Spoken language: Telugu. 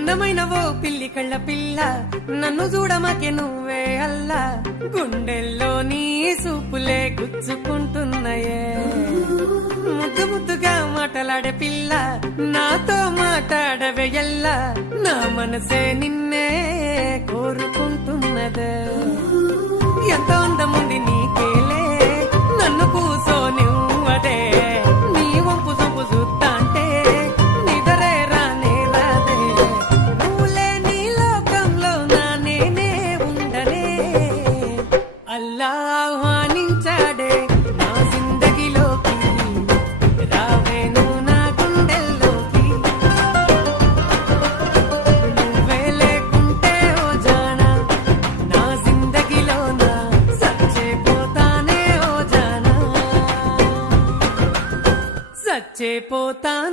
అందమైన ఓ పిల్లి కళ్ళ పిల్ల నన్ను చూడమాకే నువ్వే అల్లా గుండెల్లో నీ సూపులే గుచ్చుకుంటున్నాయే ముద్దు ముద్దుగా మాటలాడే పిల్ల నాతో మాట్లాడవే ఎల్లా నా మనసే నిన్నే కోరుకుంటున్నదే ఎంత అందముంది నీకేలే నన్ను కూసోనివ్వదే నీ వంపు సొంపు చూస్తాంటే నిదరే రానే రాదే నువ్వులే నీ లోకంలో నా నేనే ఉండనే అల్లా ఆహ్వానించాడే నా జిందగీలోకి రావే నువ్వు నా గుండెల్లోకి నువ్వే లేకుంటే ఓ జానా నా జిందగీలోన సచ్చేపోతానే ఓ జానా సచ్చేపోతానే